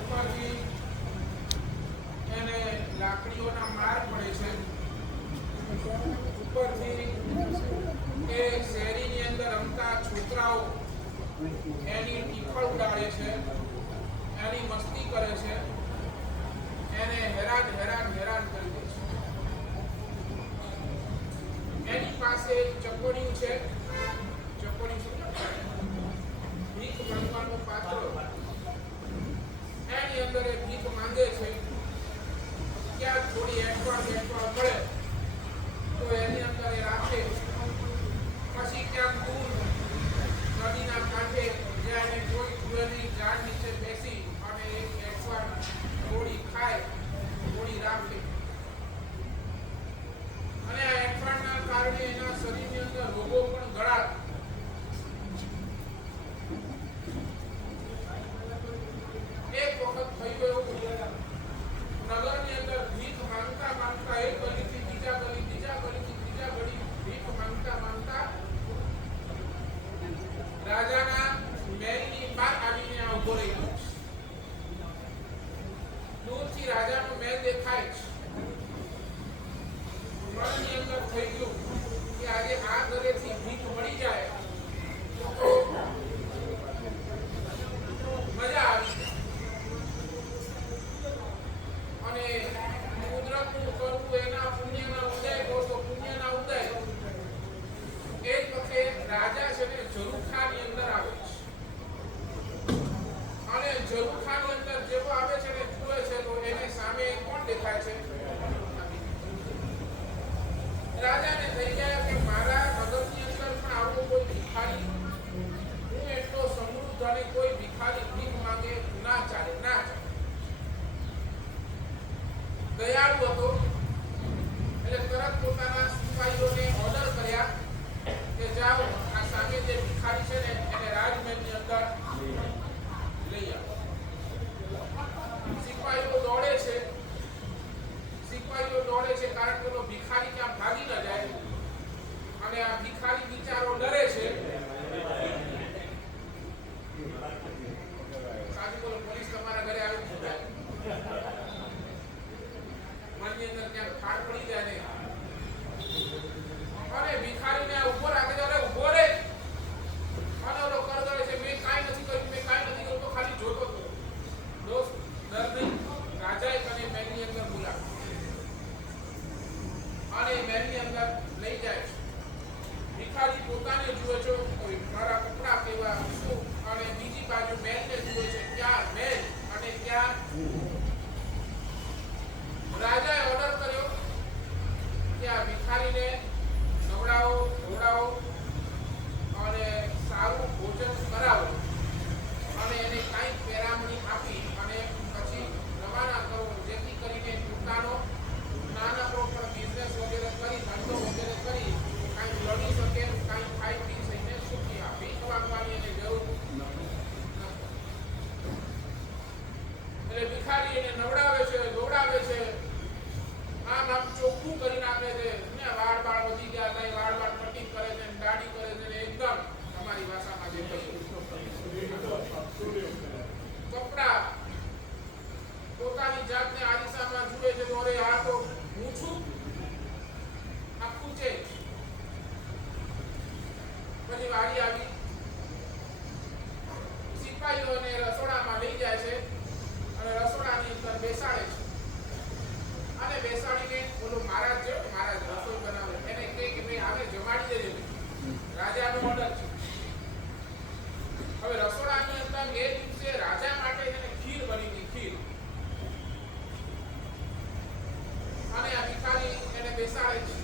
ઉપરથી એને લાકડીઓના માર પડે છે. ઉપરથી એ શેરીની અંદર રમતા છોકરાઓ એની ટીફળ ઉડાડે છે, એની મસ્તી કરે છે, એને હેરાન કરી દે છે. એની પાસે ચકોડિયું છે, ભીખ માંગવાનું પાત્ર. એની અંદર એ ભીખ માંગે છે. ક્યાં થોડી એઠવાડ મળે તો એની અંદર એ રાખે. પછી ક્યાંક દૂર નદીના કાંઠે જ્યાં એને કોઈ જુએની ઝાડ નીચે બેસી અને એક એઠવાડ થોડી ખાય, થોડી રાખે. અને આ એઠવાડના કારણે એના શરીરની અંદર રોગો પણ ઘણા. એક વખત થયું એવું, નગરની અંદર ભીખ માંગતા એક ગલીથી બીજા ગલી, બીજા ગલીથી ત્રીજા ગલી ભીખ માંગતા રાજાના મહેલની બહાર આવીને આ ઉભો રહી ગયો. દૂરથી રાજાનો મહેલ દેખાય છે. મનની અંદર થઈ ગયું કે આજે આ ઘરેથી ભીખ મળી જાય તો મજા આવી. અને કુદરતનું કરવું એના પુણ્યના ઉદય તો પુણ્યના ઉદય. એક વખતે રાજા છે ને ઝરૂખાની અંદર આવે છે. અને ઝરૂખાની અંદર જેવો આવે છે ને જુએ છે તો એને સામે કોણ દેખાય છે? રાજાને થઈ ગયા કે મારા નગરની અંદર પણ આવો કોઈ ભિખારી, હું એટલો સમૃદ્ધ અને કોઈ ભિખારી ભીખ માંગે ના ચાલે. દયાળુ હતો એટલે તરત પોતાના સિપાહીઓને ઓર્ડર કર્યા કે જાઓ આ સામે જે ભિખારી છે ને એને રાજમહેલની અંદર લઈ આવો. સિપાહીઓ દોડે છે કારણ કે ભિખારી ક્યાં ભાગી ન જાય. અને આ ભિખારી બિચારો ડરે છે. સાચું બોલો, પોલીસ તમારા ઘરે આવી જાય, મનની અંદર ક્યાંક ખાડ પડી જાય ને, અને ભિખારીને ઉભો રાખે છે. અરે ઉભો રે, અને ઓલો કરગળે છે, મેં કાંઈ નથી કર્યું, તો ખાલી જોતો હતો. દોસ્ત ડર નહીં. રાજાએ તને મહેલની અંદર બોલાવ્યો અને મહેલની અંદર લઈ જાય છે. ભિખારી પોતાને જુએ છે, મારા કપડા કેવા શું, અને બીજી બાજુ મહેલને જુએ છે. ક્યાં મહેલ અને ક્યાં રાજાએ ઓર્ડર કર્યો કે આ ભિખારીને નવડાવો, ધોવડાવો અને સારું ભોજન કરાવો અને એને કાંઈક પેરામણી આપી અને પછી રવાના કરો, જેથી કરીને પોતાનો નાનકડો પણ બિઝનેસ વગેરે કરી, ધંધો વગેરે કરી કાંઈક લડી શકે, કાંઈક ખાઈ પી શકીને સુખી. આ ભીખ માંગવાની એને જરૂર નથી. એટલે ભિખારી એને નવડાવે છે, દોડાવે છે, આમ ચોખ્ખું કરી નાખે છે. ને વાળ વધી ગયા નહીં, વાળ કટિંગ કરે છે, દાઢી કરે છે, એકદમ તમારી ભાષામાં જે કપડા પોતાની જાતને આરીસામાં જુએ છે તો અરે આ તો હું છું, આખું છે. પછી વારી આવી, સિપાહીઓને રસોડામાં લઈ જાય છે અને રસોડાની અંદર બેસાડે છે. અને બેસાડીને બોલો મહારાજ રસોઈ બનાવે, એને કહે કે ભાઈ આવે જમાડી દેજો. રાજાનો ઓર્ડર છે. હવે રસોડાની અંદર એ દિવસે રાજા માટે એને ખીર બની હતી, ખીર. અને આ ભિખારી એને બેસાડે છે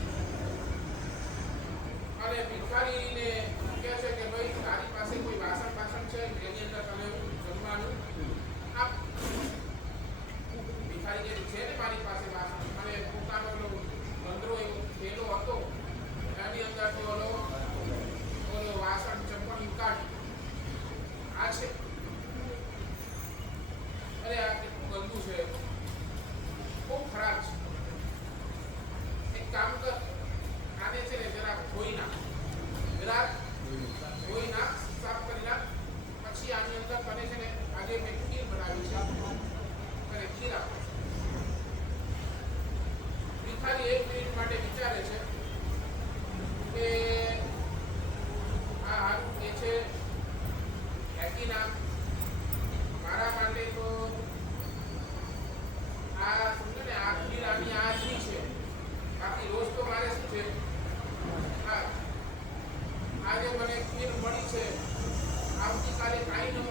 અને ભિખારીને કહે છે કે ભાઈ તારી પાસે કોઈ વાસણ છે જેની અંદર તમે જમવાનું આપ. ભિખારી કે છે ને મારી પાસે વાસણ, અને પોતાનો બંદરો એવો થેલો હતો એની અંદરથી ઓલો વાસણ ચંપણ કાઢી આ છે. અરે આ કેટલું ગંદુ છે, બહુ ખરાબ છે. એક કામ કર, આને છે ને જરા ધોઈ નાખ, સાફ કરી નાખ.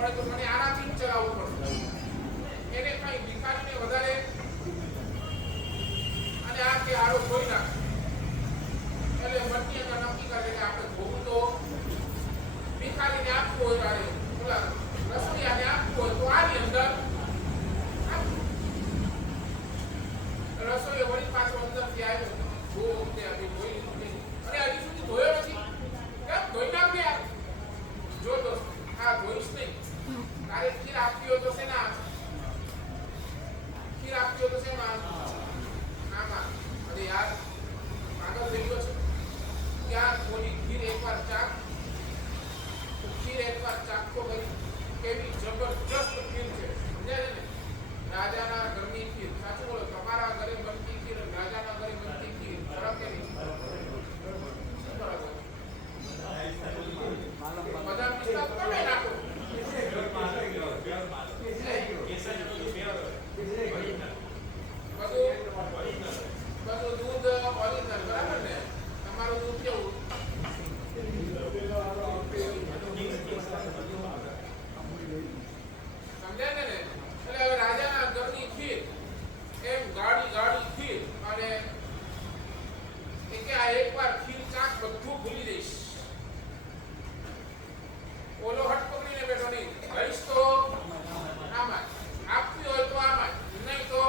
પડે તો મને આનાથી જ ચલાવવું પડશે. એને કઈ ભિખારીને વધારે અને આ કે આરો કોઈ નાખે એટલે મનની અંદર નક્કી કરે કે આપણે ધોવું તો ભિખારીને આપવું હોય તારે ઓલા રસોઈયાને આપવું હોય તો આની અંદર રસોઈ વળી પાછો અંદરથી આવ્યો ધો તે આપી ધોઈ અને હજી સુધી ધોયો નથી કેમ ધોઈ નાખ ને જો તો આ ધોઈશ નહીં તારે ખીર આપવી હોય તો શેના ખીર આપવી હોય તો શેમાં આમાં અરે યાર પાગલ થઈ ગયો છે ક્યાં થોડી ખીર એકવાર ચાખ ખીર એકવાર ચાખતો કરી કેવી જબરજસ્ત ખીર છે સમજાય ને રાજાના ઘરની ખીર સાચું બોલો તમારા ઘરે બનતી ખીર રાજાના ઘરે બનતી ખીર ફરક કે નહીં શું ફરક હોય બધા મિસ્તા તમે નાખો બધું દૂધ ઓરિજિનલ બરાબર ને તમારું દૂધ કેવું સમજાય ને એટલે હવે રાજાના ઘરની ખીર એમ ગાડી ખીર અને કે આ એકવાર ખીર ચાખ બધું ભૂલી દઈશ ઓલો હટ પકડીને બેઠો નહીં ગઈશ તો આમાં આપવી હોય તો આમાં નહીં તો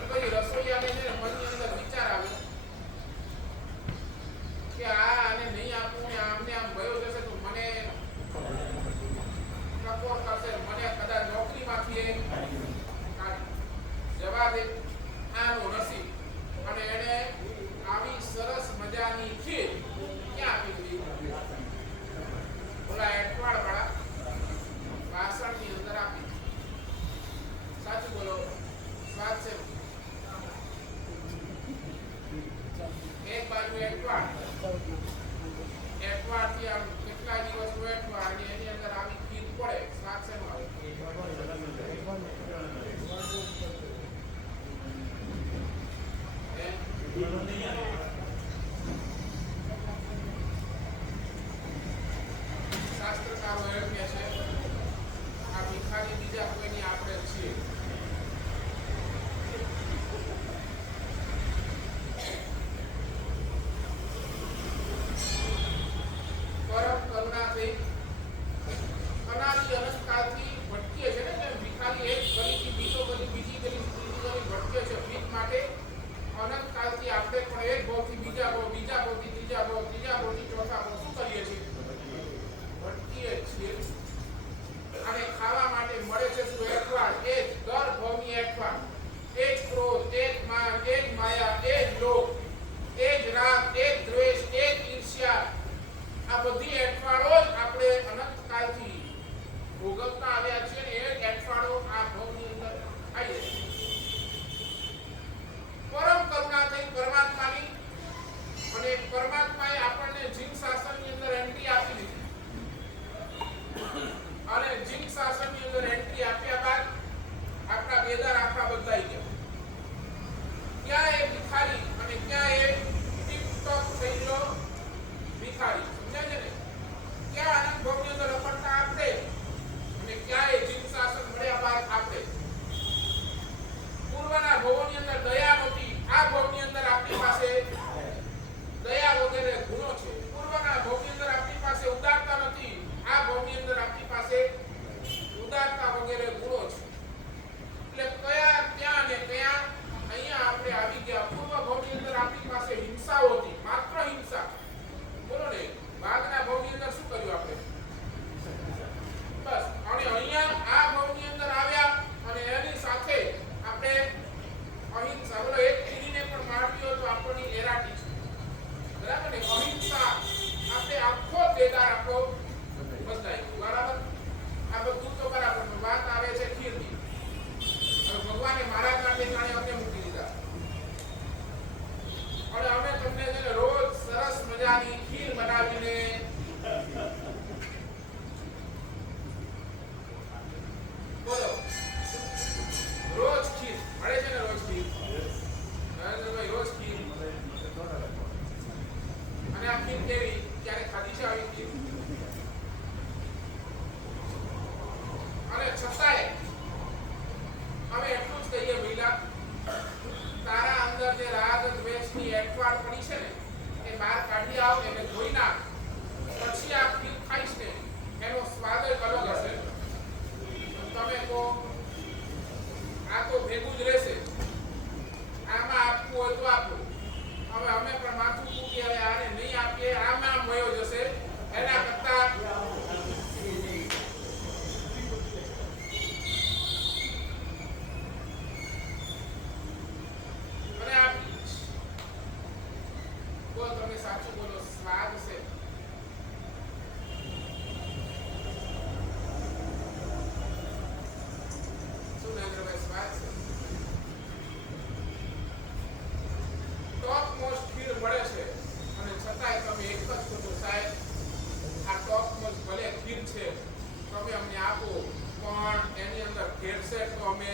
પછી રસોઈયાને છે ને મનની અંદર વિચાર આવ્યો કે આને નહીં આપું ને આમને આમ ગયો જશે તો મને ટકોર કરશે મને કદાચ નોકરીમાંથી એ જવા દે આનો નસીબ અને એને આવી સરસ મજાની ખીર ક્યાં આપી દીધી ઓલા એટવાડ વાળા વાસણની અંદર આપી સાચું બોલો સ્વાદ છે એક બાજુ એટવાડ થી આમ કેટલા દિવસ એટવાડ અને એની અંદર આવી ખીર પડે સ્વાદ છે આવે વાળ પડી છે ને એ બહાર કાઢી આવ એને ધોઈ નાખ, પછી આ ખીર ખાઈશ ને એનો સ્વાદ જ અલગ હશે. તમે કહો આ તો ભેગું જ રહેશે, આમાં આપવું હોય તો આપો. હવે અમે પણ માથું મૂકી હવે આને નહીં આપીએ, આમાં વયો જશે એના કરતા તમે સાચું બોલો, સ્વાદ છે. શું નરેન્દ્રભાઈ સ્વાદ છે? ટોપ મોસ્ટ ખીર મળે છે અને છતાંય તમે એક જ કહો સાહેબ આ ટોપ મોસ્ટ ભલે ખીર છે તમે અમને આપો પણ એની અંદર ભેળસેળ તો અમે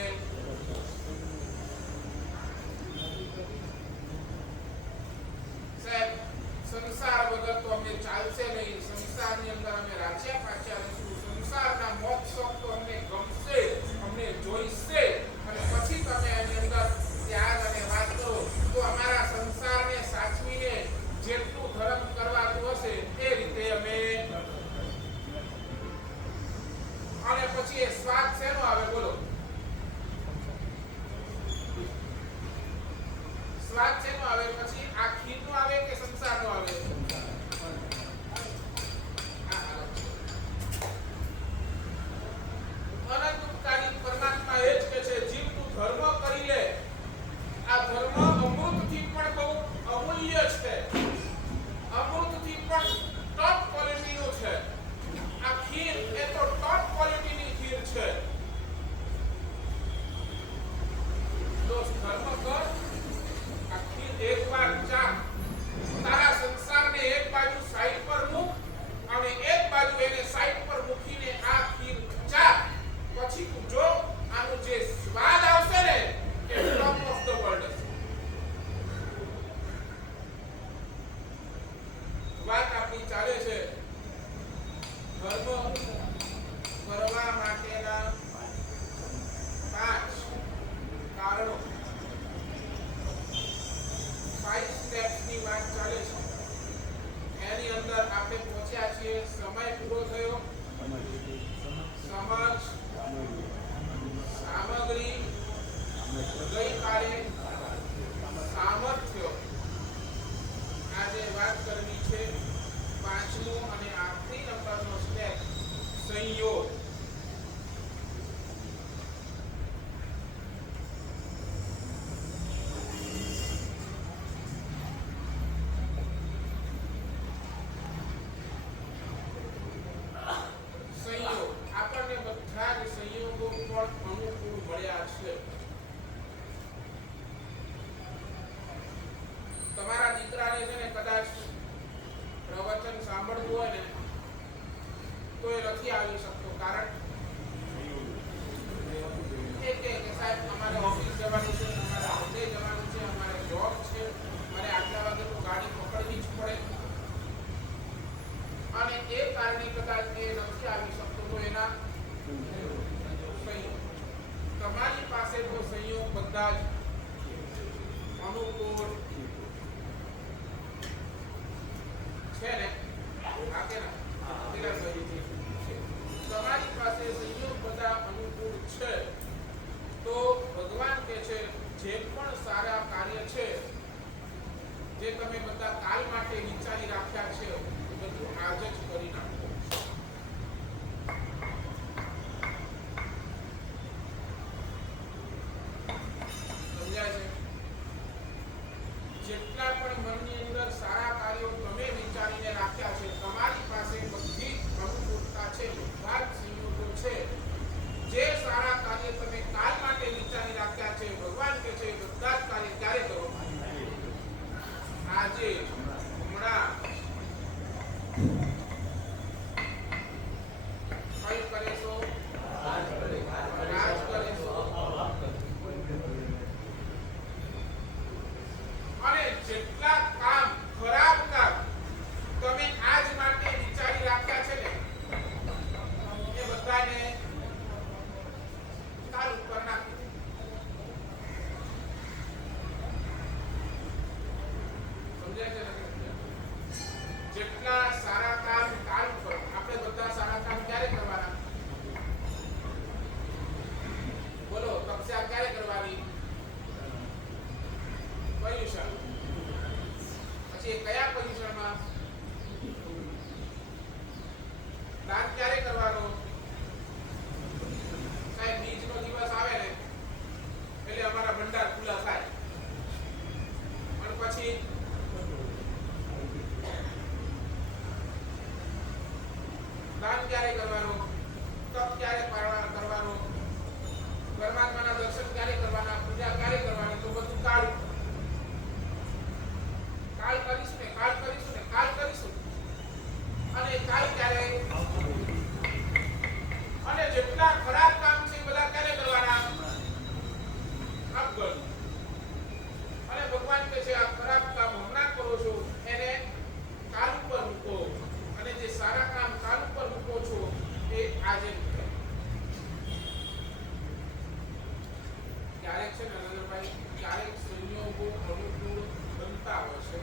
સંસાર વગર તો અમને ચાલશે નહીં. સંસારની અંદર અમે રાચ્યા પાચ્યા રહીશું. સંસારના મોક્ષ શોખ તો અમને ગમશે, અમને જોઈશે અને પછી તમે એની અંદર ત્યાગ અને વાત કરો તો અમારા સંસારને સાચવીને જેટલું ધર્મ કરવાતું હશે એ રીતે અમે. અને પછી એ સ્વાદ શેનો આવે બોલો? સ્વાદ શેનો આવે પછી? આ ખીરનો આવે કે સંસારનો આવે? અનંતકાલીન પરમાત્મા એ જ કે છે જીવ તું ધર્મ કરી લે. આ ધર્મ અમૃતથી પણ બહુ અમૂલ્ય છે, અમૃતથી પણ ટોપ ક્વોલિટીનું છે. આ ખીર એ તો ટોપ ક્વોલિટીની ખીર છે. દોસ્ત ધર્મ કર, એક વાર ચાખ, તારા સંસારને એક બાજુ સાઈડ પર મૂક અને એક બાજુ એને સાઈડ પર મૂકીને આ ખીર ચાખ. પછી તું જો આનો જે સ્વાદ આવશે ને એ ટોપ ઓફ ધ વર્લ્ડ હશે. વાત આપણી ચાલે છે ધર્મ કરવા માટેના 5 કારણો, 5 સ્ટેપ્સ ની વાત ચાલે છે. એની અંદર આપણે પહોંચ્યા છીએ. સમય પૂરો થયો. સમજ, સામગ્રી, ગઈકાલે સામર્થ્ય. આજે વાત કરવી છે 5મો અને આખરી નંબરનો સ્ટેપ, સંયોગ. તમારા દીકરાને છે ને કદાચ પ્રવચન સાંભળવું હોય ને તો એ નથી આવી શકતો. કારણ કે સાહેબ અમારે ઓફિસ જવાનું છે, અમારે ધંધે જવાનું છે, અમારે જોબ છે, મારે આટલા વાગે તો ગાડી પકડવી જ પડે અને એ કારણે કદાચ એ નથી આવી શકતો. તો એના સંયોગ, તમારી પાસે તો સંયોગ બધા જ અનુકૂળ છે ને? આપે ને તમારી પાસે સંયોગ બધા અનુકૂળ છે તો ભગવાન કહે છે જે પણ સારા કાર્ય છે જે તમે બધા કાલ માટે વિચારી રાખ્યા છે એ બધું આજ જ કરી નાખો. સમજાય છે? જેટલા પણ મનની અંદર સારા કાર્યો તમે વિચારીને રાખ્યા છે, તમારી પાસે બધી અનુકૂળતા છે, બધા જ સંયોગો છે. જે સારા કાર્ય તમે કાલ માટે વિચારી રાખ્યા છે, ભગવાન કહે છે બધા જ કાર્ય ક્યારે કરો? આજે, હમણાં. કઈ કરે છો? આજ કરે છો. અને જેટલા કામ, ખરાબ કામ તમે આજ માટે વિચારી રાખ્યા છે ને એ બધાને કાલ ઉપર નાખો. પછી એ કયા પોઝિશનમાં? દાન ક્યારે કરવાનો? સાહેબ બીજનો દિવસ આવે ને એટલે અમારા ભંડાર ખુલ્લા થાય. અને પછી દાન ક્યારે કરવાનો? તપ ક્યારે કરવાનો? પરમાત્માના દર્શન ક્યારે કરવાના? પૂજા ક્યારે કરવાની? તો બધું કાળ કરીશું. અને કાલ ક્યારે? અને જેટલા ખરાબ કામ છે બધા ક્યારે કરવાના? અવગણ. અને ભગવાન કહે છે આ ખરાબ કામ હમણાં કરો છો એને કાલ ઉપર મૂકો, અને જે સારા કામ કાલ ઉપર મૂકો છો એ આજે મૂકો. ક્યારેક છે ને નરેન્દ્રભાઈ, ક્યારેક સંયોગો અનુકૂળ બનતા હોય છે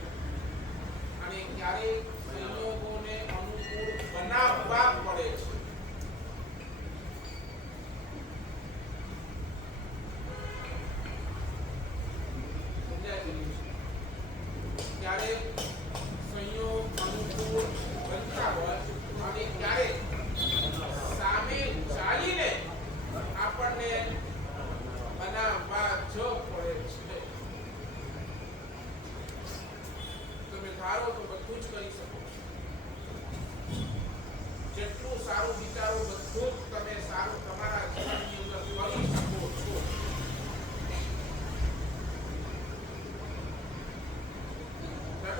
અને ક્યારેક સંયોગોને અનુકૂળ બનાવવા પડે છે. ક્યારેક સંયોગ અનુકૂળ બનતા હોય અને ક્યારેક સામે ચાલીને આપણને બનાવવા જ પડે છે. તમે ધારો તો બધું જ કરી શકો. જેટલું સારું વિચારો બધું જ તમે સારું તમારા જીવનની અંદર કરી શકો છો.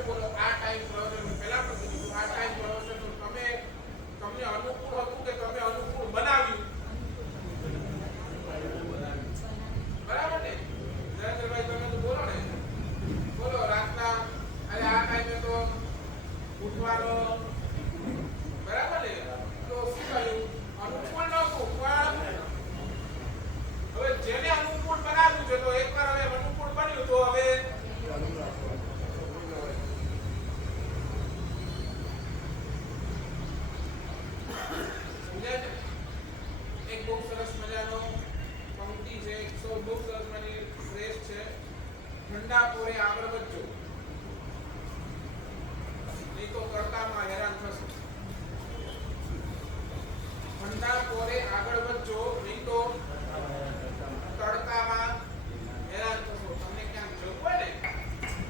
બોલો આ ટાઈમ પ્રયોજન પહેલા પણ કીધું, આ ટાઈમ પ્રયોજન તમને અનુકૂળ હતું કે તમે અનુકૂળ બનાવ્યું? બરાબર ને નરેન્દ્રભાઈ? તમે તો બોલો ને, બોલો રાતના અરે આ ટાઈમે તો ઉઠવાનો, બરાબર ને? તો શું થયું? અનુકૂળ નહોતું, પણ હવે જેને અનુકૂળ બનાવ્યું છે તો એકવાર હવે અનુકૂળ બન્યું તો હવે એક બહુ સરસ મજાનો પંક્તિ છે, બહુ સરસ મજાની ફ્રેઝ છે, ઠંડા પોરે આગળ વધજો નહીં તો તડકામાં હેરાન થશો. ઠંડા પોરે આગળ વધજો નહીં તો તડકામાં હેરાન થશો. તમને ક્યાંક જવું હોય ને,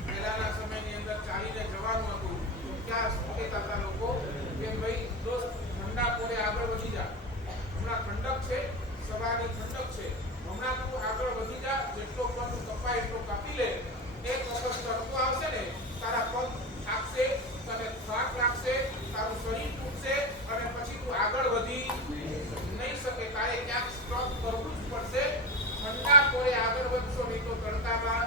પહેલાના સમયની અંદર ચાલીને જવાનું હતું તો ક્યાં શું કહેતા હતા લોકો કે ભાઈ દોસ્ત ઠંડા પોરે આગળ વધી જા, હમણાં ઠંડક છે, સવારની ઠંડક છે, હમણાં તું આગળ વધી જા, જેટલો પગ કપાય એટલો કાપી લે. એક વખત તડકો આવશે ને તારા પગ થાકશે, તને થાક લાગશે, તારું શરીર તૂટશે અને પછી તું આગળ વધી નહીં શકે. તારે ક્યાંક સ્ટોપ કરવું જ પડશે. ઠંડા પોરે આગળ વધશો નહીં તો તડકામાં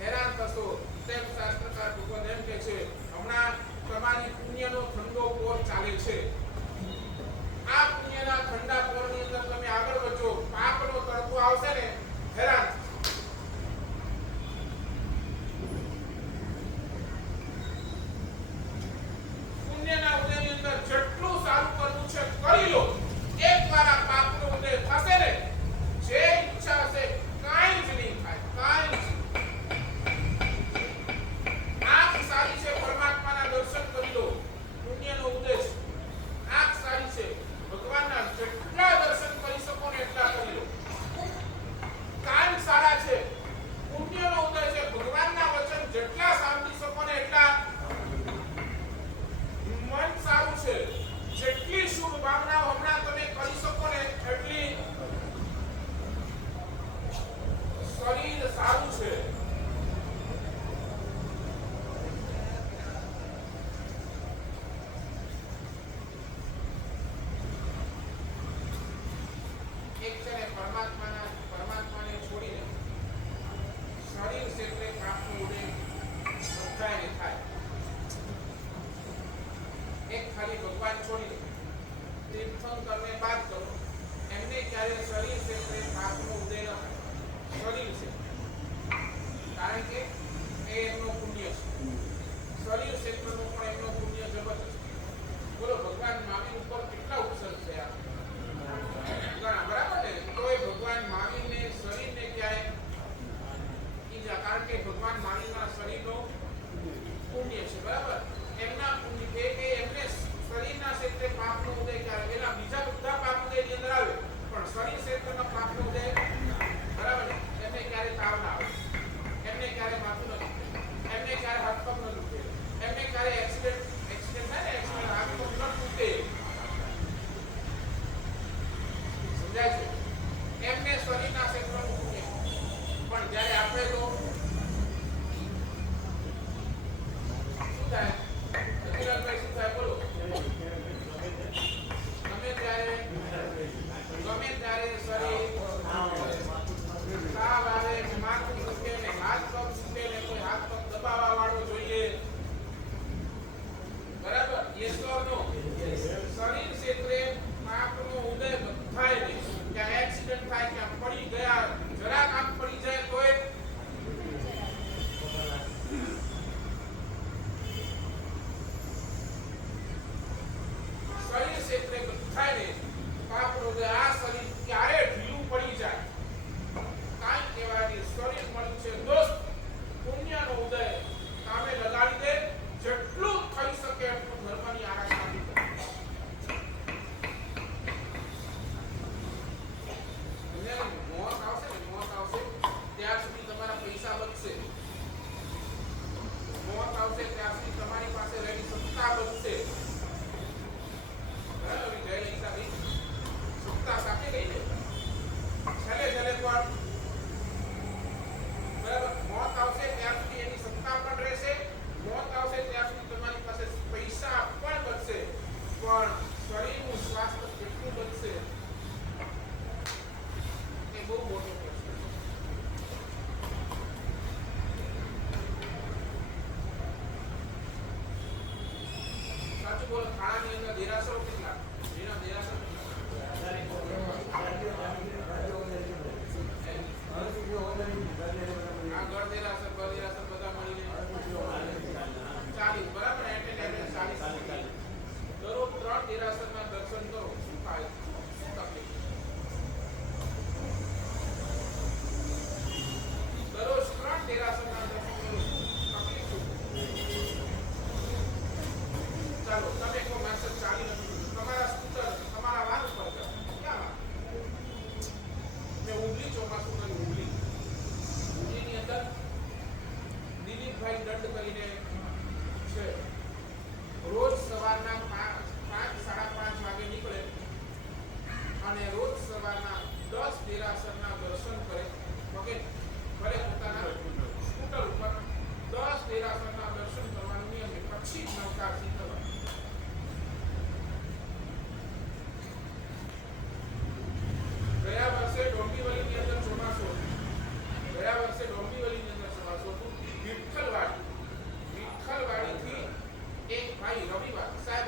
હેરાન થશો. તેમ શાસ્ત્રકાર ભગવાન એમ કહે છે હમણાં તમારી પુણ્યનો ઠંડો પોર ચાલે છે. આ પુણ્યના ઠંડા પોરની અંદર તમે આગળ વધો, પાપનો તડકો આવશે ને હેરાન. પુણ્યના ઉદયની અંદર જેટલું સારું કરવું છે કરી લો. એકવાર આ પાપનો ઉદય થશે ને જે ઈચ્છા હશે કાંઈ જ નહીં થાય, કાંઈ જ. આંખ સારી છે, પરમાત્માના દર્શન કરી લો, પુણ્યનો ઉદય છે. આંખ સારી છે, ભગવાનના જેટલા દર્શન કરી શકો ને એટલા કરી લો. કાન સારા છે, પુણ્યનો ઉદય છે, ભગવાનના વચન જેટલા સાંભળી શકો ને એટલા. મન સારું છે, જેટલી શુભ ભાવનાઓ હમણાં તમે કરી શકો ને એટલી. શરીર સારું છે, એક છે ને પરમાત્માને છોડીને શરીર ક્ષેત્રે પાપનો ઉદય બધાને થાય. એક ખાલી ભગવાન છોડીને તીર્થંકરને બાદ કરો, એમને ક્યારે શરીર ક્ષેત્રે પાપનો ઉદય ન થાય. શરીર છે કારણ કે એ એમનો પુણ્ય છે. શરીર ક્ષેત્રનો પણ એમનો પુણ્ય જબરદસ્ત. બોલો ભગવાન મહાવીર ઉપર કેટલા ઉપસર્ગ થયા? ઘણા, બરાબર ને? તો એ ભગવાન મહાવીરને શરીરને ક્યાંય ઈજા, કારણ કે ભગવાન મહાવીરના શરીરનો પુણ્ય થાય? અખિલાલભાઈ શું થાય બોલો? ગમે ત્યારે શરીર તાવ આવે, માથું દુખે ને હાથ પગ દુખે ને કોઈ હાથ પગ દબાવવા વાળો જોઈએ. બરાબર? યસ ઓર નો? શરીર ક્ષેત્રે પાપનો ઉદય થાય નહીં. ક્યાં એક્સિડન્ટ થાય, ક્યાં પડી ગયા, જરાક આમ પડી જાય તોય શરીર ક્ષેત્રે થાય નહીં. પાપનો ઉદય આ શરીર ક્યારે ઢીલું પડી જાય, કાંઈ કહેવાય નહીં. શરીર મળ્યું છે દોસ્ત, પુણ્યનો ઉદય કામે લગાડી દે. જેટલું થઈ શકે એટલું ધર્મની આરાધના કરે. મોત આવશે ત્યાં સુધી તમારા પૈસા બચશે. મોત આવશે ત્યાં સુધી તમારી પાસે રહેલી સત્તા બચશે. સત્તા સાથે ગઈ ને છેલ્લે પણ બરાબર મોત આવશે ત્યાં સુધી એની સત્તા પણ રહેશે. મોત આવશે ત્યાં સુધી તમારી પાસે પૈસા પણ બચશે, પણ શરીરનું સ્વાસ્થ્ય કેટલું બચશે એ બહુ મોટો પ્રશ્ન. સાચું બોલો, ખાણાની અંદર દેરાસરો કેટલા? એના દેરાસર બધા મળીને 40, બરાબર? એટેન્ડ 40. દરરોજ 3 દેરાસરના દર્શન કરો. શું થાય? શું તકલીફ? દરરોજ 3 દેરાસરના દર્શન કરો. તકલીફ શું? ચાલો તમે કોઈ માણસ ચાલી નથી, તમારા સ્કૂટર તમારા વાહન ઉપર જાઓ. ક્યાં વાત? મેં ઉગલી ચોમાસું કર્યું. ઉગલીની અંદર દિલીપભાઈ દંડ કરીને છે. રોજ સવારના 5:30 વાગે નીકળે અને રોજ સવારના 10 દેરાસરના દર્શન કરે. ઓકે, ભલે પોતાના સ્કૂટર ઉપર 10 દેરાસરના દર્શન કરવાનું નિયમ છે. પછી જ નવકારથી કરવાનું. ગયા વર્ષે ડોંબીવલીની અંદર ચોમાસું હતું. વિઠ્ઠલવાડીથી એક ભાઈ રવિવાર, સાહેબ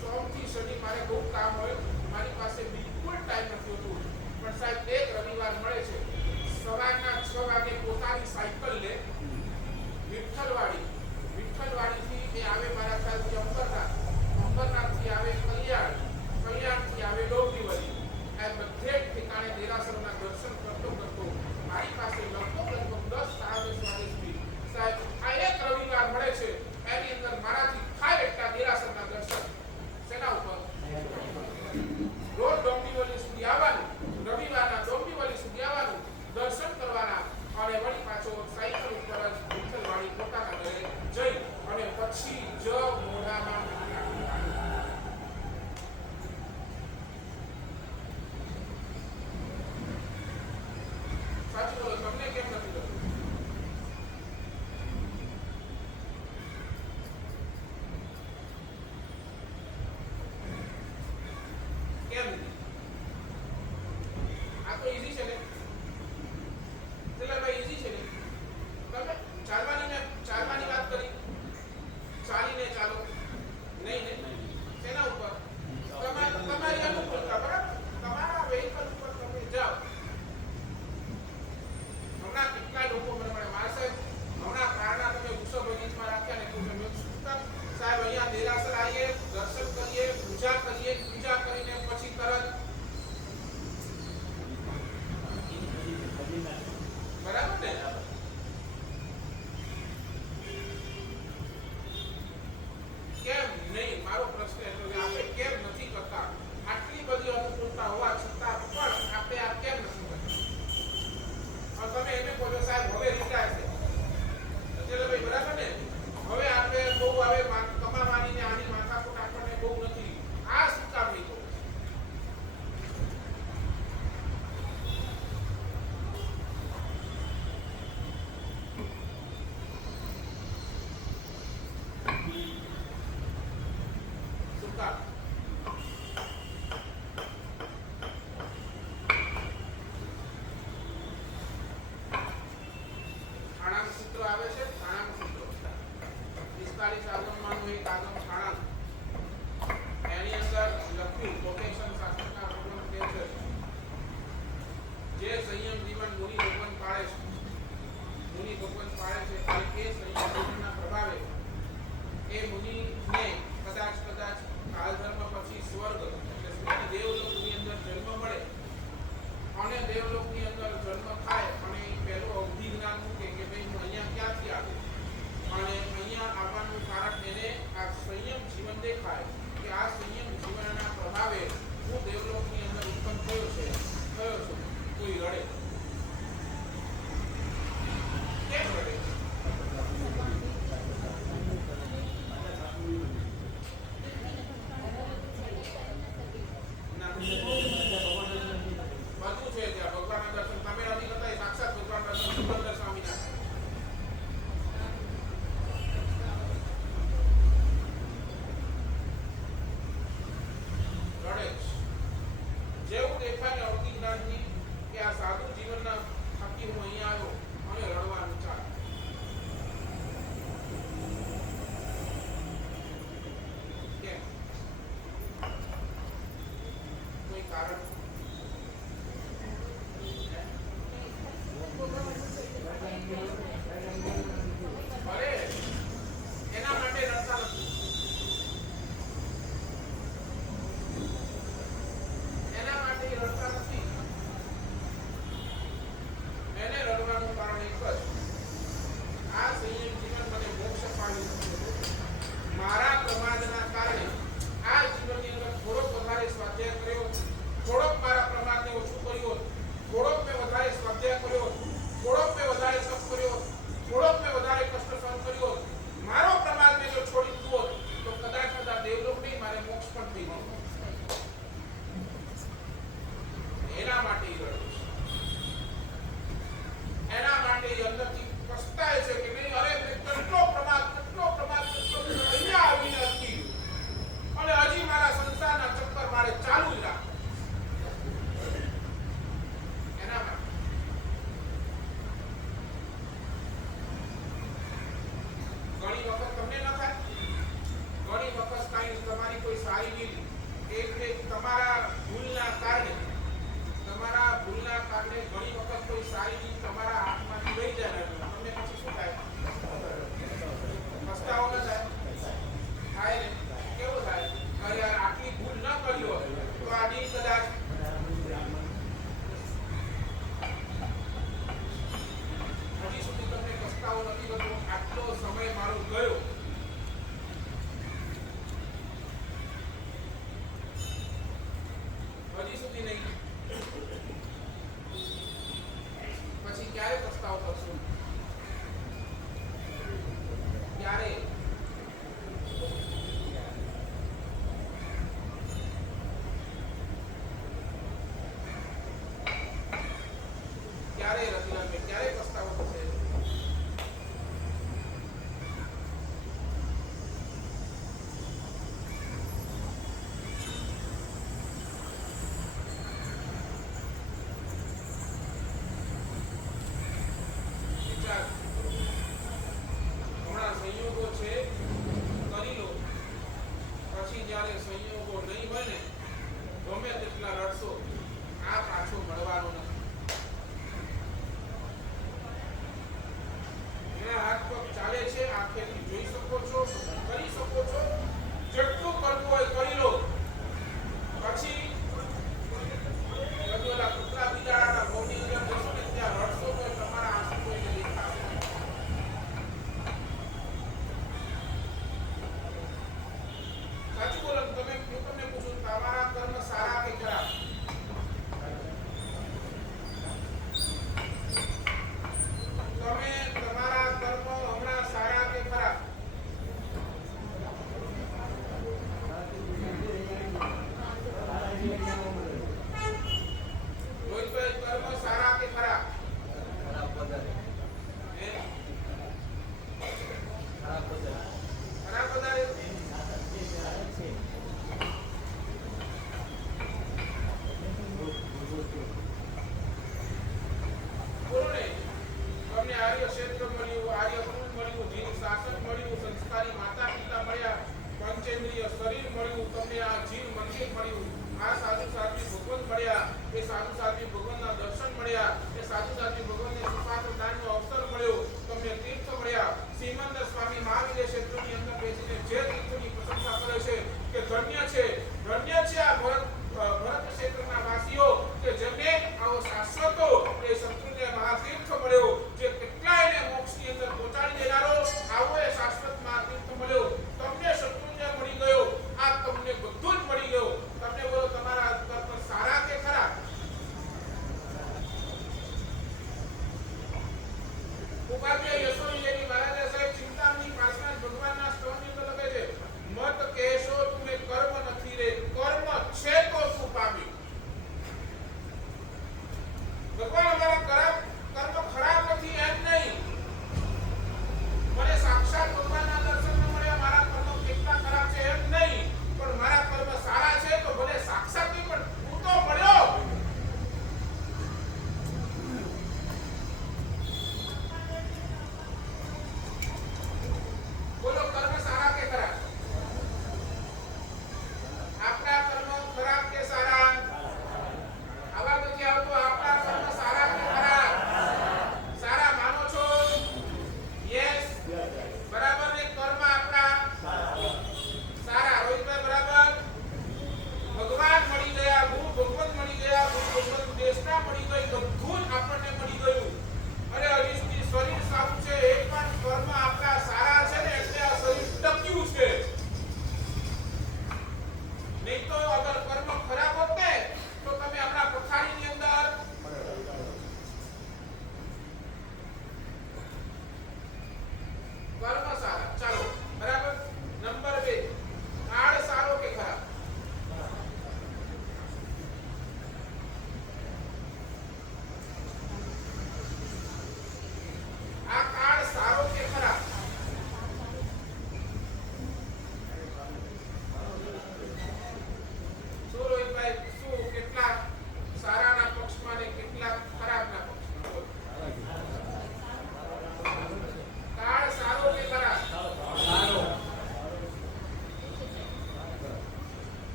સોમથી શનિ મારે બહુ કામ હોય, મારી પાસે બિલકુલ ટાઈમ નથી હોતું, પણ સાહેબ એક રવિવાર મળે છે, સવારના 6 વાગે પોતાની સાયકલ લે વિઠ્ઠલવાડીથી એ આવે મારા ખ્યાલથી 45 આગમમાંનું એક આગમ સાળંગ. એની અંદર લખ્યું કોટેશન શાસ્ત્રના ભગવાન કહે છે જે સંયમ જીવન મુનિ ભગવાન પાળે છે, મુનિ ભગવાન પાળે છે અને એ સંયમ જીવનના પ્રભાવે એ મુનિને કદાચ કાળધર્મ પછી સ્વર્ગ એટલે દેવલોકની અંદર જન્મ મળે અને દેવલોકની અંદર જન્મ થાય અને પહેલો અવધિ જ્ઞાન મૂકે કે ભાઈ હું અહીંયા ક્યાંથી આવ્યો અને અહીંયા આવવાનું કારણ એને આ સંયમ જીવન દેખાય કે આ સંયમ જીવનના પ્રભાવે હું દેવલોકની અંદર ઉત્પન્ન થયો છું. કોઈ રડે કેમ રડે?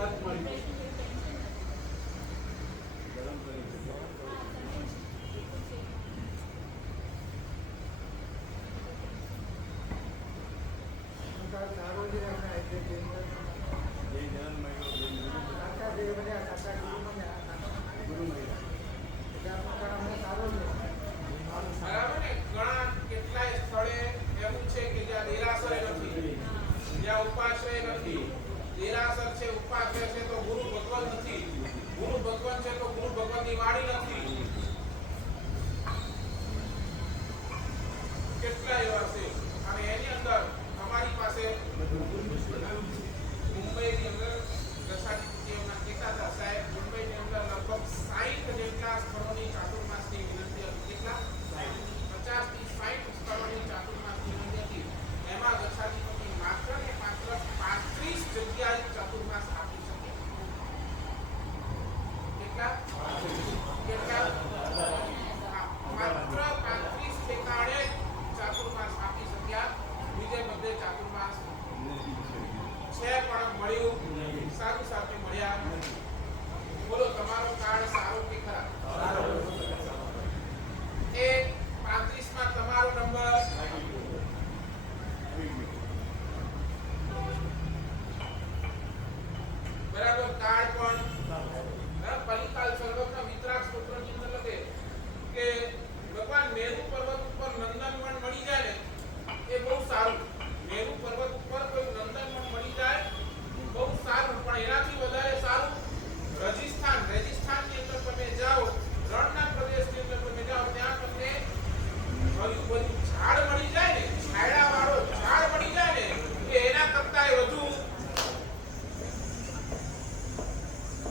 બરાબર ને? ઘણા કેટલાય સ્થળે એવું છે કે જ્યાં દેરાસર નથી, જ્યાં ઉપાશ્રય નથી. દેરાસર છે, ઉપાશ્રય છે તો ગુરુ ભગવાન નથી, ગુરુ ભગવાન છે તો ગુરુ ભગવાનની વાણી નથી. કેટલા એવા છે. અને એની અંદર અમારી પાસે મુંબઈની અંદર દશાધિપતિઓના કહેતા હતા સાહેબ, મુંબઈની અંદર લગભગ 60 જેટલા સ્થળોની ચાતુર્માસની વિનંતી હતી. કેટલા? 50 થી 60 સ્થળોની ચાતુર્માસની વિનંતી હતી. એમાં દશાધિપતિ માત્ર ને માત્ર 35 જગ્યાએ ચાતુર્માસ આપી શકે. કેટલા? કેટલા? માત્ર 35 ઠેકાણે ચાતુર્માસ આપી શક્યા. બીજે બધે ચાતુર્માસ છે પણ મળ્યું સારું સાથે મળ્યા. બોલો તમારો કાર્ડ સારો કે ખરાબ? એ 35 માં તમારો નંબર બરાબર. કાર્ડ પણ કલિકાલ સર્વજ્ઞ વિતરાગ સ્તોત્રની અંદર લખે કે ભગવાન મેરુ પર્વત ઉપર નંદનવન મળી જાય ને એ બહુ સારું. મેરુ પર્વત ઉપર કોઈ નંદનવન મળી જાય બહુ સારું, પણ એનાથી વધારે સારું રાજસ્થાનની અંદર તમે જાઓ, રણના પ્રદેશની અંદર તમે જાઓ, ત્યાં તમને હરિયું ભર્યું ઝાડ મળી જાય ને, છાયડાવાળો ઝાડ મળી જાય ને, કે એના કરતાંય વધુ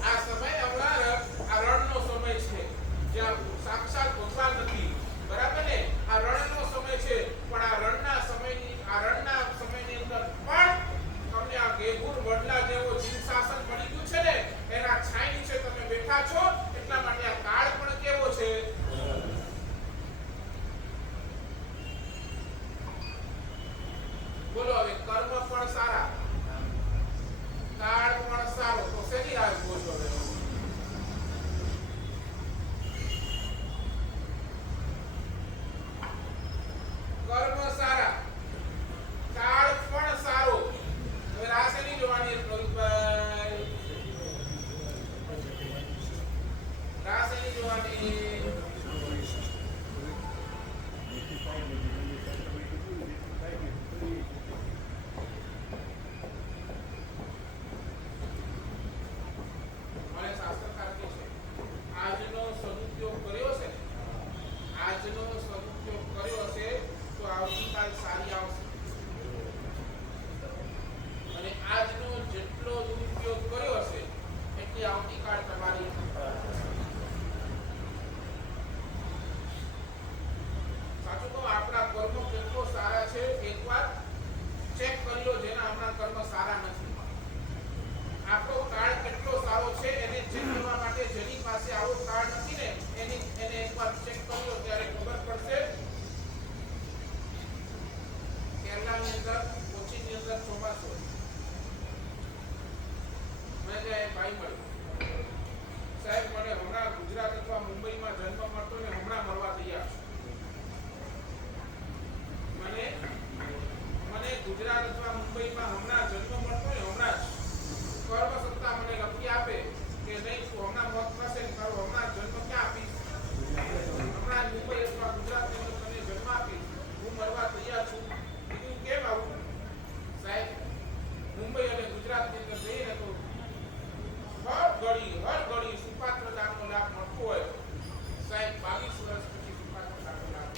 આ સમય હમણાં આ રણનો સમય છે જ્યાં સાક્ષાત ભગવાન નથી. બરાબર ને? આ રણનો સમય છે, પણ આ રણના સમયની અંદર પણ તમને આ ગેગુર વડલા જેવો જીવ શાસન મળી ગયું છે ને, એના છાંય નીચે તમે બેઠા છો. એટલા માટે આ કાળ પણ કેવો છે? બોલો હવે, કર્મ પણ સારા, કાળ પણ સારો, તો શેની રાહ જુઓ છો હવે? કર્મ સારા, કાળ પણ સારો. હવે રાસે નહીં જોવાની રોહિતભાઈ, રાસે નહીં જોવાની. મને શાસ્ત્રકાર કહે છે આજનો સદુપયોગ કર્યો છે ને, આજનો સદુપયોગ કર્યો હશે તો આવતીકાલ સારી આવશે. અને આજનો જેટલો દુરુપયોગ કર્યો હશે એટલી આવતીકાલ તમારી. સાચું કહું, આપણા કર્મો કેટલો સારા છે એકવાર ચેક કરી લો. જેના હમણાં કર્મ સારા નથી, આપણો કાર્ડ કેટલો સારો છે એને ચેક કરવા માટે જેની પાસે આવો કાર્ડ નથી ને એને એકવાર ચેક કરી લો, ત્યારે ખબર પડશે. કેરલાની અંદર કોચીની અંદર ચોમાસું મને ભાઈ મળ્યો, સાહેબ મને હમણાં ગુજરાત અથવા મુંબઈમાં જન્મ મળતો ને હમણાં મળવા તૈયાર. મને ગુજરાત અથવા મુંબઈમાં હમણાં જન્મ મળતો ને હમણાં જ કર્મ સત્તા મને લખી આપે કે નહીં તું હમણાં મોત થશે ને તારો હમણાં જન્મ ક્યાં આપીશ, હમણાં મુંબઈ અથવા ગુજરાતની અંદર તને જન્મ આપીશ, હું મરવા તૈયાર છું. બીજું કેમ આવું? સાહેબ મુંબઈ અને ગુજરાતની અંદર જઈએ તો હર ઘડી સુપાત્ર દાનનો લાભ મળતો હોય. સાહેબ 22 વર્ષ પછી સુપાત્ર દાનનો લાભ.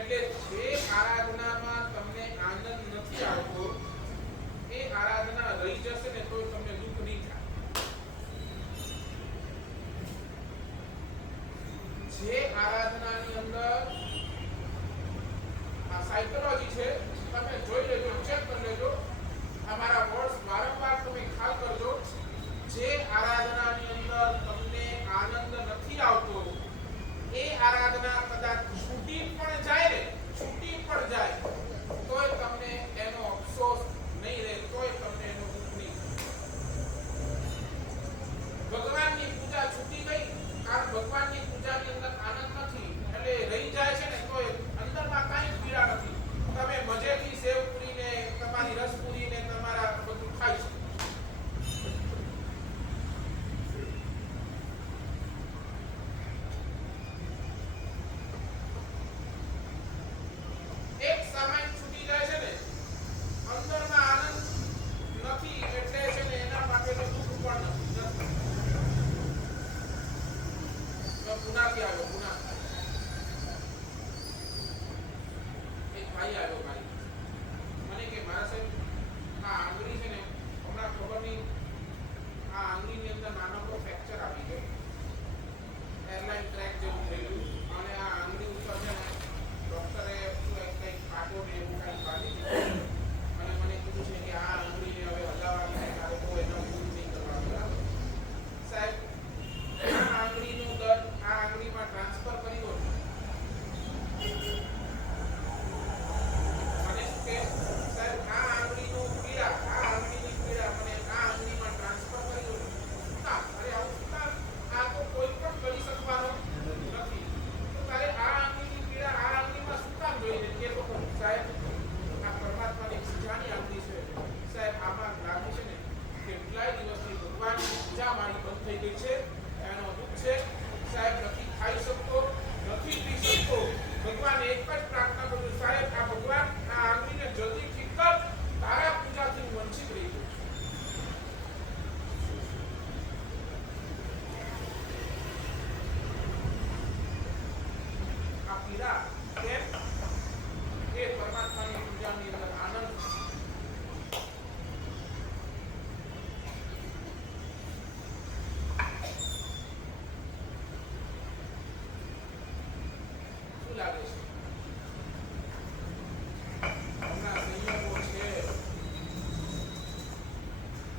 એટલે જે આરાધનામાં તમને આનંદ નથી આવતો એ આરાધના રહી જશે ને તો તમને દુઃખ નહીં થાય. જે આરાધનાની અંદર આ સાયકોલોજી છે, તમે જોઈ લેજો, ચેક કરી લેજો, અમારા વર્ડ્સ વારંવાર તમે ખ્યાલ કરજો. જે આરાધનાની અંદર તમને આનંદ નથી આવતો એ આરાધના કદાચ છૂટી પણ જાય ને, છૂટી પણ જાય તોય તમને એનો અફસોસ નહીં રહે, તોય તમને એનો દુઃખ નહીં. ભગવાનની પૂજા છૂટી ગઈ કારણ ભગવાનની પૂજાની અંદર આનંદ નથી એટલે રહી જાય છે ને તોય અંદરમાં કાંઈ પીડા નથી. તમે મજેથી સેવ પૂરીને તમારી રસ પૂરીને તમારા બધું ખાઈ શકો. એક સામાન છૂટી જાય છે ને અંદરમાં આનંદ નથી એટલે છે ને એના માટે તો દુઃખ પણ નથી. પુનાથી આવ્યો, પુના એક ભાઈ આવ્યો ભાઈ મને કે મારા સાહેબ આ આંગળી છે ને હમણાં ખબર નહીં આ આંગળીની અંદર નાનકડો ફ્રેક્ચર આવી ગયો, એરલાઇન ક્રેક જેવું થયેલું અને આ આંગળી ઉપર છે ને ડોક્ટરે કંઈક કાંટો ને એવું કંઈક કાઢી દીધું અને મને કીધું છે કે આ આંગળીને હવે હલાવવાની છે, તારે બહુ એનો યુઝ નહીં કરવાનો. બરાબર સાહેબ, આ આંગળીનું દર્દ આ આંગળીમાં ટ્રાન્સફર કરી દો. મને શું કે સાહેબ આ આંગળીનું પીડા, આ આંગળીની પીડા મને આ આંગળીમાં ટ્રાન્સફર કરી દો. ના, અરે આવું શું કામ? આ તો કોઈ પણ કરી શકવાનો નથી. તો તારે આ આંગળીની પીડા આ આંગળીમાં શું કામ જોઈને કે તો સાહેબ આ પરમાત્માની પૂજાની આંગળી છે સાહેબ, આમાં લાગે છે ને કેટલાય દિવસથી ભગવાનની પૂજા મારી બંધ થઈ ગઈ છે, એનો દુઃખ છે સાહેબ. નથી ખાઈ શકતો, નથી પી શકતો. ભગવાન એક જ પ્રાર્થના કરું સાહેબ આ ભગવાન આ આંગળીને જલ્દી ઠીક કર, તારા પૂજાથી હું વંચિત રહી ગયો છું. આ પીડા કેમ? એ પરમાત્માની પૂજાની અંદર આનંદ લાગે છે. હમણાં સંયોગો છે,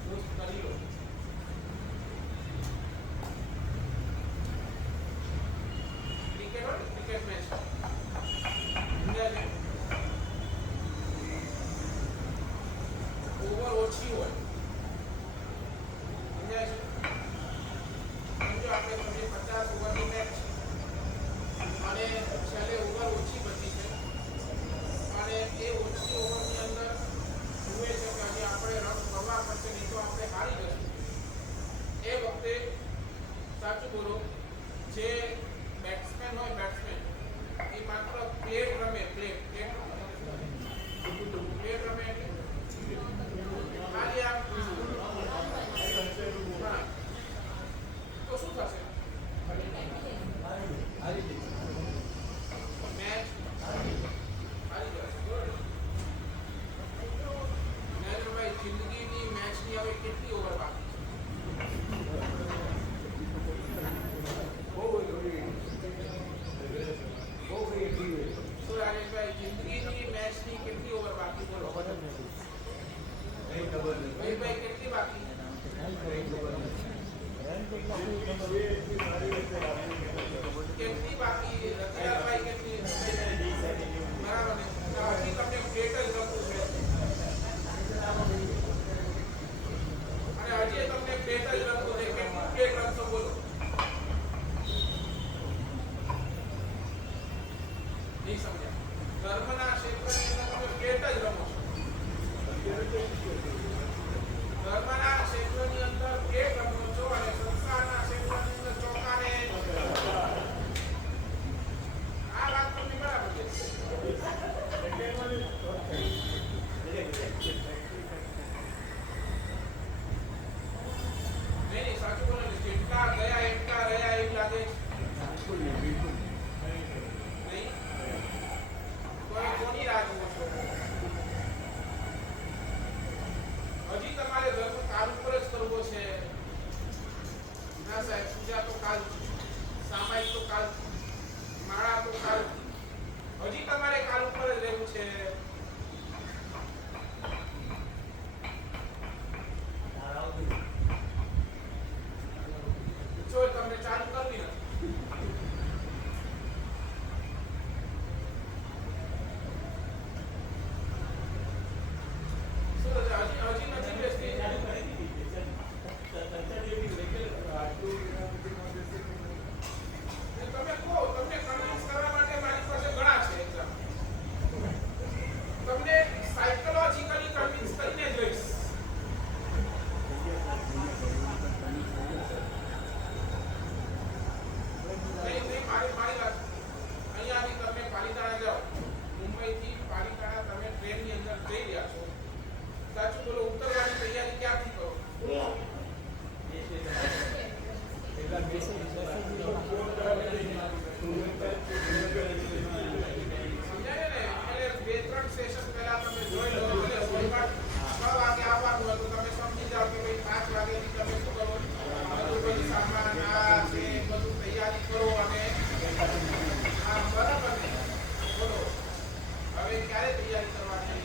દોસ્ત કરી લો. ક્રિકેટ હોય ક્રિકેટ મેચ ઓવર ઓછી હોય સમજાય છે. સમજો આપણે તમે 50 ઓવરની મેચ અને છેલ્લે ઓવર ઓછી બચી છે અને એ ઓછી ઓવરની અંદર જુએ છે કે હજી આપણે રન કરવા પડશે નહીં તો આપણે હારી જશું. એ વખતે સાચું બોલો, જે બેટ્સમેન હોય બેટ્સમેન એ માત્ર પ્લેટ રમે, પ્લેટ રમે ખાલી આ તો શું થશે? મેચ હારી જશે. નરેન્દ્રભાઈ, જિંદગીની મેચની હવે કેટલી ઓવર બાકી છે? તો રાજેશભાઈ, જિંદગીની મેચની કેટલી ઓવર બાકી બોલો? ભાઈ કેટલી બાકી? કેટલી બાકી? રતિલાલભાઈ કેટલી? બરાબર ને? હજી તમને પ્લેટ જ રમવું છે અને હજી તમને પ્લેટ જ રમવું છે. કેટલી પ્લેટ રમશો બોલો? નહીં સમજ્યા? ધર્મના ક્ષેત્રની અંદર તમે પ્લેટ જ રમો છો. ધર્મના ક્ષેત્રની અંદર પ્લેટ રમો છો અને સંસારના ક્ષેત્રની અંદર ચોકાને. આ વાત તમને બરાબર છે. નહીં સાચું બોલો ને, જેટલા ગયા એટલા રહ્યા એવું લાગે છે. નહીં દબાણ ઉપર જ રહેવું છે. જો તમને ચાલુ કરવી નથી. શું હજી નથી બેસતી? તમે કહો, તમને કન્વિન્સ કરવા માટે મારી પાસે ઘણા છે એક્ઝામ. તમને સાયકોલોજીકલી કન્વિન્સ કરીને જોઈશ. નહીં, મારી વાત અહીંયાથી તમે પાલિતાણા જાઓ, મુંબઈથી પાલિતાણા તમે ટ્રેનની અંદર જઈ રહ્યા છો, સાચું બોલો, ઉતરવાની તૈયારી ક્યાંથી કરો? સમજાય ને? એટલે 2-3 સેશન પહેલા તમે જોઈ લો. એટલે 6 વાગે આવવાનું હતું, તમે સમજી જાઓ કે ભાઈ 5 વાગેથી તમે શું કરો, બધું સામાન આ છે બધું તૈયારી કરો અને હા બરાબર ને? બોલો હવે ક્યારે તૈયારી કરવાની?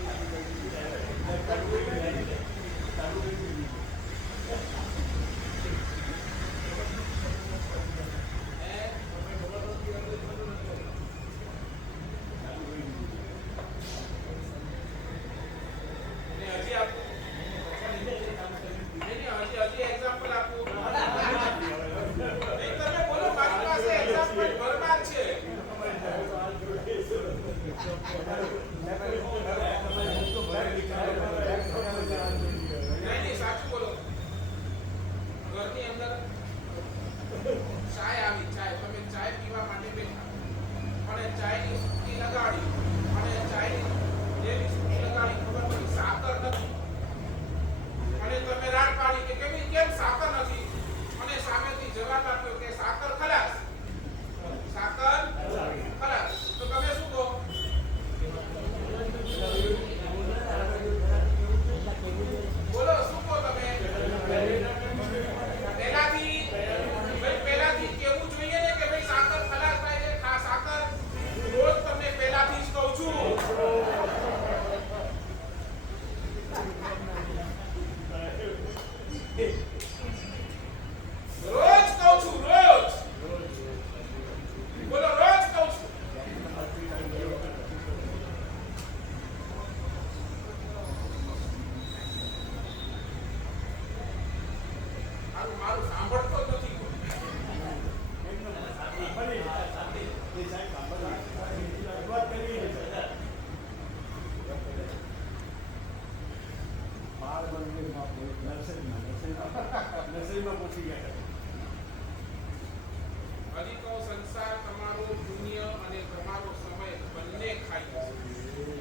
હજી તો સંસાર તમારો પુણ્ય અને તમારો સમય બંને ખાઈ જશે.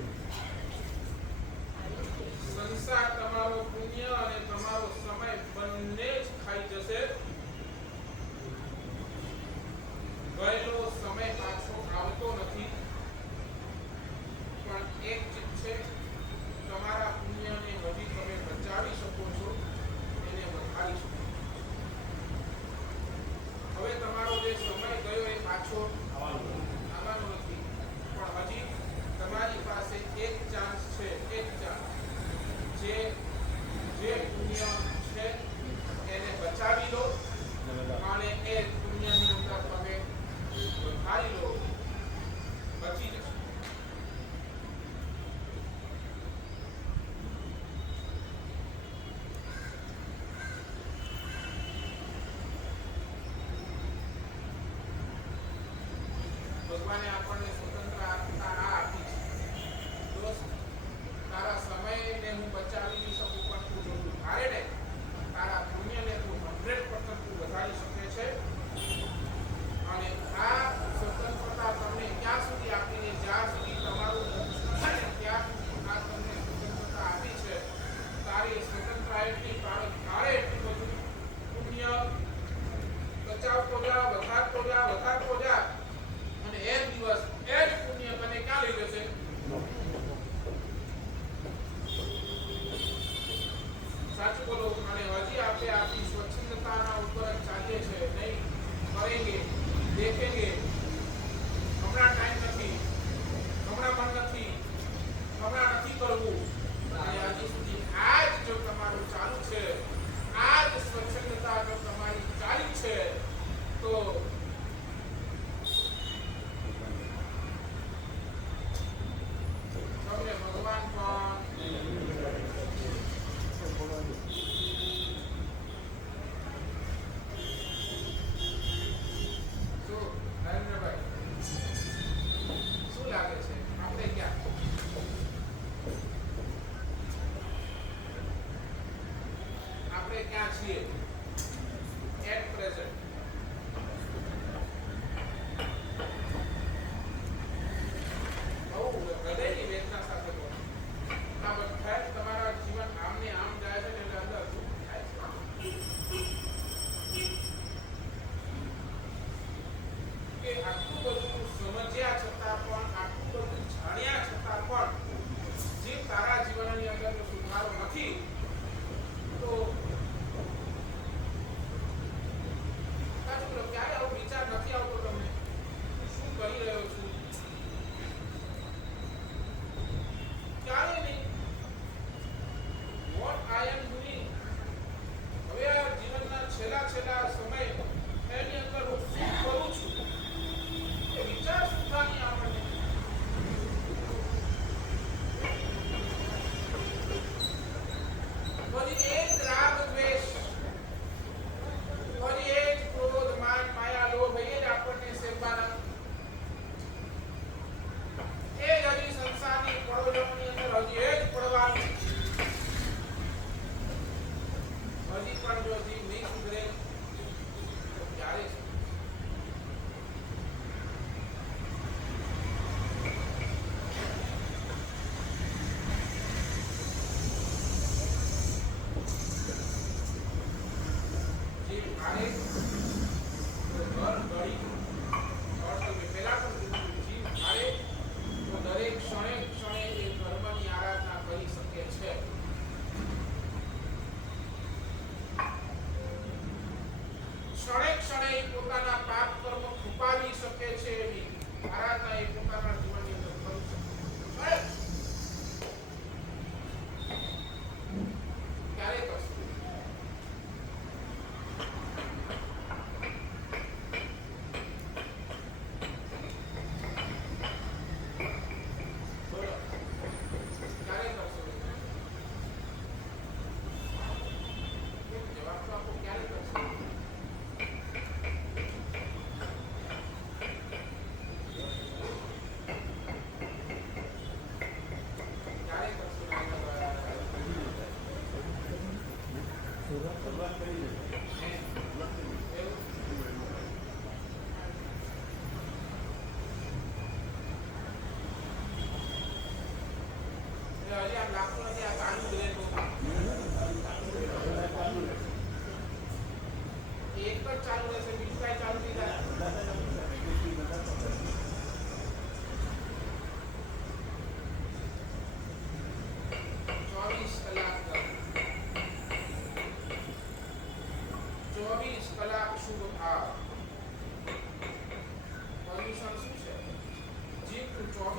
સંસાર તમારો પુણ્ય અને તમારો સમય બંને જ ખાઈ જશે. ગયેલો સમય પાછો આવતો નથી, પણ એક ચીજ છે, તમારા પુણ્યને હજી તમે બચાવી શકો છો, એને વધારી શકો. હવે તમારો જે સમય ગયો એ પાછો આવવાનો નથી, પણ હજી તમારી પાસે એક ચાન્સ છે, એક ચાન્સ. જે પુણ્ય છે એને બચાવી લો અને એ પુણ્યની અંદર તમે વધારી લો, બચી જશો. ભગવાને આપણને સ્વતંત્રતા આપી છે. દોસ્ત, તારા સમયને હું બચાવી નહીં શકું, પણ તું જો ધારે ને તારા પુણ્યને તું 100% તું વધારી શકે છે. અને આ સ્વતંત્રતા તમને ક્યાં સુધી આપીને, જ્યાં સુધી તમારું ત્યાં આ તમને સ્વતંત્રતા આપી છે. તારી સ્વતંત્રતા એટલી તારે એટલું બધું પુણ્ય બચાવતો જા, વધારતો જા, વધારતો જા. અને એક દિવસ છીએ એટ પ્રેઝન્ટ. બહુ હૃદયની વેદના સાથે કહો. આ બધા જ તમારા જીવન આમને આમ જાય છે ને એટલે અંદર દુઃખ થાય છે કે આટલું બધું સમજ્યા છતાં પણ, આટલું બધું જાણ્યા છતાં પણ જે તારા જીવનની અંદર સુધારો નથી, તો સાચું ક્યારે આવો વિચાર નથી આવતો તમને શું કરી રહ્યો છું? ક્યારે નહીં. વોટ આઈ એમ ડુઈંગ, હવે આ જીવનના છેલ્લા સમય એની અંદર હું શું કરું છું એ વિચાર સુદ્ધા નહીં આપણને. પછી એ જ રાગ દ્વેષ, પછી એ જ ક્રોધ માન માયા લોભ, એ જ આપણને સેવવાના, એ જ હજી સંસારની પડોજોની અંદર હજી એ જ પડવાનું. હજી પણ જો જીવ નહીં સુધરે તો ક્યારે છે? જીવ હારે તો દર ઘડી, પહેલા પણ કીધું, જીવ હારે તો દરેક ક્ષણે ક્ષણે એ ધર્મની આરાધના કરી શકે છે. ક્ષણે ક્ષણે પોતાના પાપ કર્મ છુપાવી શકે છે, એવી આરાધના એ પોતાના જીવનની અંદર કરી શકે. ક્યારે કરશે? બોલો, ક્યારે કરશે? જવાબ તો આપો, ક્યારે કરશે? હજી આમ લાગતું નથી આ ચાલુ જ રહેતું. એક જ ચાલુ રહેશે, બીજું કાંઈ ચાલુ નહીં થાય. 24 કલાક શુભ ભાવ. પોઝિશન શું છે? જીવ 24